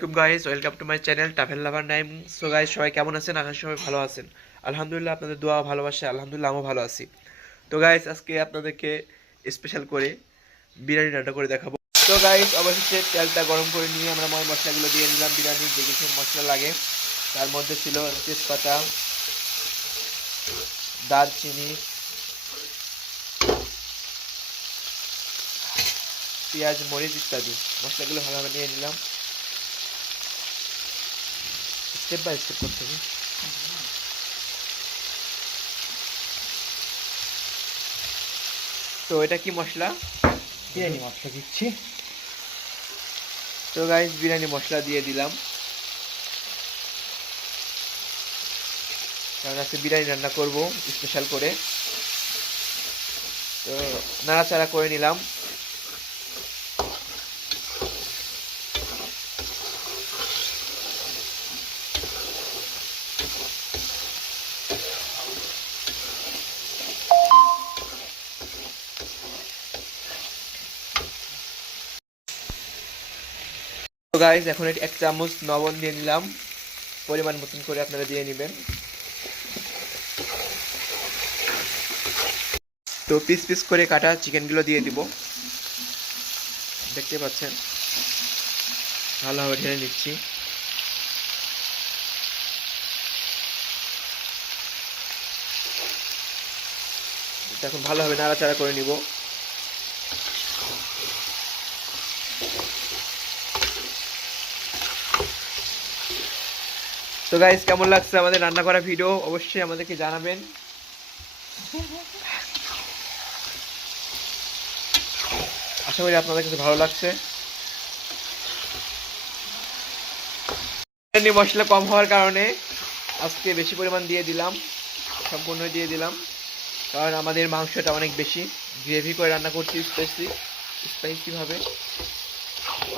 আলাইকুম guys welcome to my channel travel lover Naim so guys সবাই কেমন আছেন? আশা করি সবাই ভালো আছেন। আলহামদুলিল্লাহ, আপনাদের দোয়া ভালোবাসে। আলহামদুলিল্লাহ, আমিও ভালো আছি। তো গাইস আজকে আপনাদেরকে স্পেশাল করে বিরিয়ানি রান্না করে দেখাবো। তো গাইস অবশেষে তেলটা গরম করে নিয়ে আমরা ময় মশলাগুলো দিয়ে নিলাম। বিরিয়ানির যে কিছু মশলা লাগে, তার মধ্যে ছিল তেজপাতা, দারচিনি, পেঁয়াজ, মরিচ ইত্যাদি। মশলাগুলো ভালোভাবে নিয়ে নিলাম। স্টেপ বাই স্টেপ করতে হবে। তো এটা কি মশলা? বিরিয়ানি মশলা দিচ্ছি। তো গাইস বিরিয়ানি মশলা দিয়ে দিলাম। কারণ আজকে বিরিয়ানি রান্না করব স্পেশাল করে। তো নাড়াচাড়া করে নিলাম। তো গাইস এখন এক চামচ লবণ দিয়ে নিলাম। পরিমাণ মতন করে আপনারা দিয়ে নেবেন। তো পিস পিস করে কাটা চিকেনগুলো দিয়ে দিব। দেখতে পাচ্ছেন? ভালোভাবে ঢেলে নিচ্ছি। এখন ভালোভাবে নাড়াচাড়া করে নিব। তো গাইস কেমন লাগছে আমাদের রান্না করা ভিডিও অবশ্যই আমাদেরকে জানাবেন। আশা করি আপনাদের কাছে ভালো লাগছে। মশলা কম হওয়ার কারণে আজকে বেশি পরিমাণ দিয়ে দিলাম, সম্পূর্ণ দিয়ে দিলাম। কারণ আমাদের মাংসটা অনেক বেশি। গ্রেভি করে রান্না করছি স্পাইসি স্পাইসিভাবে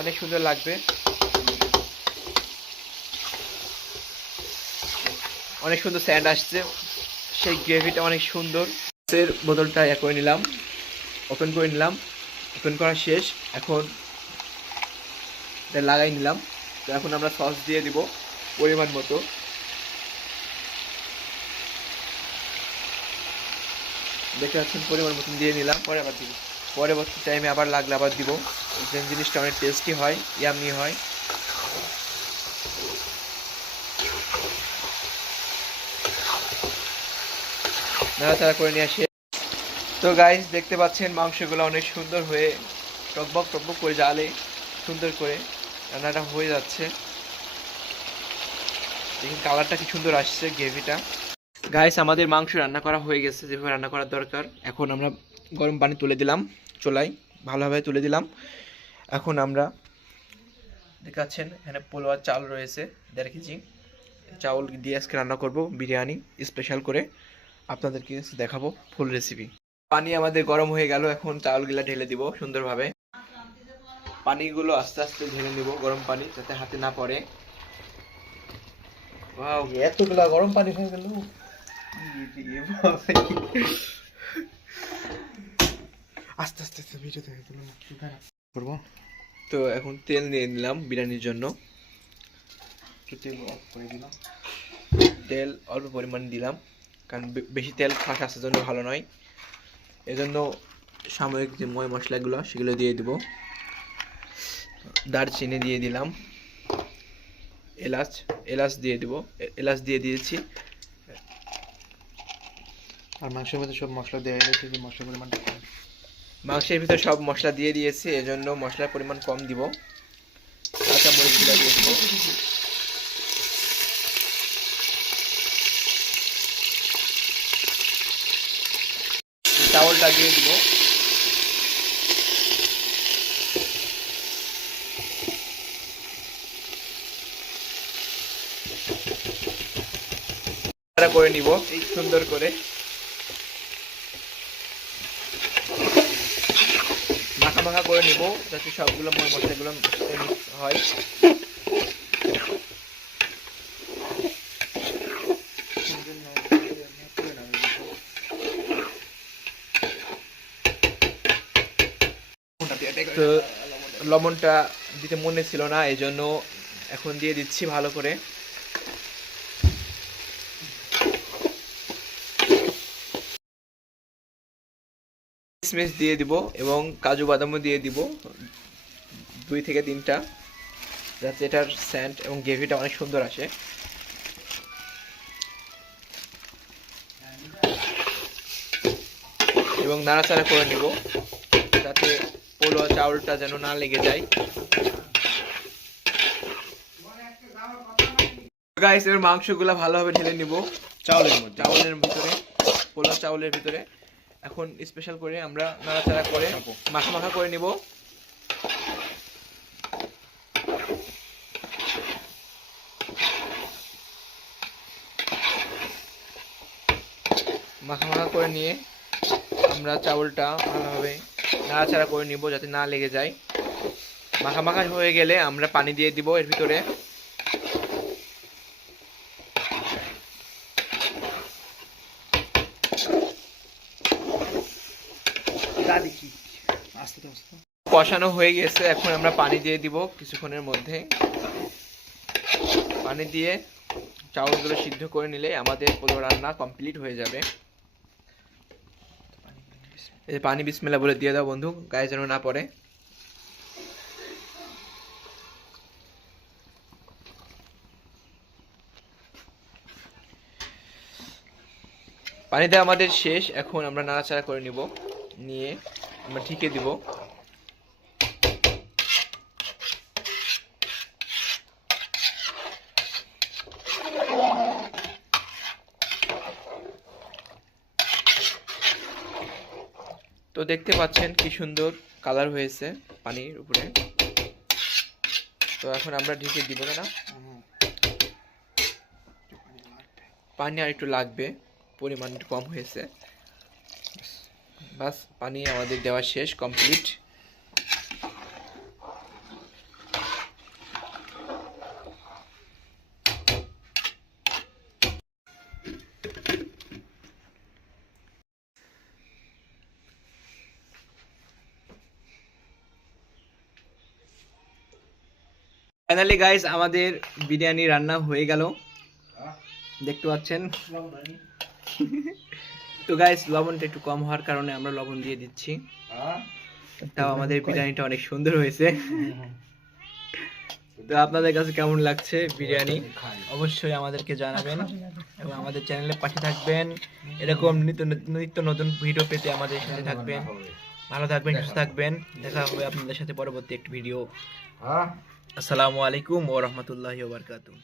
অনেক সুন্দর লাগবে। অনেক সুন্দর স্যান্ড আসছে। সেই গ্রেভিটা অনেক সুন্দর। এর বোতলটা ইয়ে করে নিলাম। ওপেন করে নিলাম। ওপেন করা শেষ। এখন এটা লাগাই নিলাম। তো এখন আমরা সস দিয়ে দিব পরিমাণ মতো। দেখে পাচ্ছেন, পরিমাণ মতন দিয়ে নিলাম। পরে আবার দিব। পরবর্তী টাইমে আবার লাগলে আবার দিব। জিনিসটা অনেক টেস্টি হয় ইয়ামি হয়। নাড়াচাড়া করে নিয়ে আসে। তো গাইস দেখতে পাচ্ছেন মাংসগুলো অনেক সুন্দর হয়ে টকবক টকবক করে জালে সুন্দর করে রান্নাটা হয়ে যাচ্ছে। দেখুন কালারটা কি সুন্দর আসছে গ্রেভিটা। গাইস আমাদের মাংস রান্না করা হয়ে গেছে, যেভাবে রান্না করার দরকার। এখন আমরা গরম পানি তুলে দিলাম চোলাই ভালোভাবে তুলে দিলাম। এখন আমরা দেখাচ্ছেন এখানে পোলোয়ার চাল রয়েছে, দেড় কেজি। চাউল দিয়ে আজকে রান্না করব, বিরিয়ানি স্পেশাল করে। আপনাদেরকে দেখাবো ফুল রেসিপি পানি আমাদের গরম হয়ে গেল এখন চাউলগুলা ঢেলে দিব সুন্দরভাবে। পানিগুলো আস্তে আস্তে ঢেলে নিব গরম পানি যাতে হাতে না পড়ে। এতগুলা গরম পানি হয়ে গেল। আস্তে আস্তে আস্তে ভিডিও থেকে গেল। করব? তো এখন তেল নিয়ে নিলাম বিরিয়ানির জন্য। তেল অফ করে দিলাম। তেল অল্প পরিমাণ দিলাম। কারণ বেশি তেল খাওয়া স্বাস্থ্যের জন্য ভালো নয়। এজন্য সাময়িক যে ময় মশলাগুলো সেগুলো দিয়ে দিব। দারচিনি দিয়ে দিলাম। এলাচ এলাচ দিয়ে দিব। এলাচ দিয়ে দিয়েছি। আর মাংসের মধ্যে সব মশলা দেওয়া হয়ে গেছে যে মশলার পরিমাণটা কম। মাংসের ভিতরে সব মশলা দিয়ে দিয়েছি এজন্য মশলার পরিমাণ কম দিব। কাঁচা মরিচগুলো দিয়ে দিব। চাউলটা দিয়ে দিব। করে নিব, এই সুন্দর করে। মাখা মাখা করে নিব, যাতে সবগুলো ময় মশলাগুলো হয়। তো লবণটা দিতে মনে ছিল না এই জন্য এখন দিয়ে দিচ্ছি ভালো করে। কিশমিশ দিয়ে দিব এবং কাজু বাদামও দিয়ে দিব, দুই থেকে তিনটা, যাতে এটার স্যান্ড এবং গ্রেভিটা অনেক সুন্দর আসে। এবং নাড়াচাড়া করে নিব। পোলো চাউলটা যেন না লেগে যায়। গাইস এবার মাংসগুলো ভালোভাবে ঢেলে নিব চাউলের মধ্যে। চাউলের ভিতরে পোলাও চাউলের ভিতরে। এখন স্পেশাল করে আমরা নাড়াচাড়া করে মাখা মাখা করে নিব। মাখা মাখা করে নিয়ে আমরা চাউলটা ভালোভাবে নাড়াচাড়া করে নিব যাতে না লেগে যায়। মাখা মাখা হয়ে গেলে আমরা পানি দিয়ে দিব এর ভিতরে। কষানো হয়ে গেছে এখন আমরা পানি দিয়ে দিব কিছুক্ষণের মধ্যে। পানি দিয়ে চাউলগুলো সিদ্ধ করে নিলে আমাদের পুরো রান্না কমপ্লিট হয়ে যাবে। এই পানি বিসমেলা বলে দিয়ে দাও বন্ধু, গায়ে যেন না পড়ে। পানি দেওয়া আমাদের শেষ, এখন আমরা নাড়াচাড়া করে নিব, নিয়ে আমরা ঠিকে দিব। দেখতে পাচ্ছেন কি সুন্দর কালার হয়েছে পানির উপরে। তো এখন আমরা ঢেকে দিব না? পানি আর একটু লাগবে, পরিমাণ একটু কম হয়েছে। বাস পানি আমাদের দেওয়া শেষ কমপ্লিট ফাইনালি গাইস আমাদের বিরিয়ানি রান্না হয়ে গেল। দেখতে পাচ্ছেন? তো গাইস লবণটা একটু কম হওয়ার কারণে আমরা লবণ দিয়ে দিচ্ছি। তাও আমাদের বিরিয়ানিটা অনেক সুন্দর হয়েছে। তো আপনাদের কাছে কেমন লাগছে বিরিয়ানি? অবশ্যই আমাদেরকে জানাবেন এবং আমাদের চ্যানেলে পাশে থাকবেন। এরকম নিত্য নিত্য নতুন ভিডিও পেতে আমাদের সাথে থাকবেন। ভালো থাকবেন, সুস্থ থাকবেন। দেখা হবে আপনাদের সাথে পরবর্তী একটি ভিডিও। আসসালামু আলাইকুম ও রহমতুল্লাহ ওয়া বারাকাতুহু।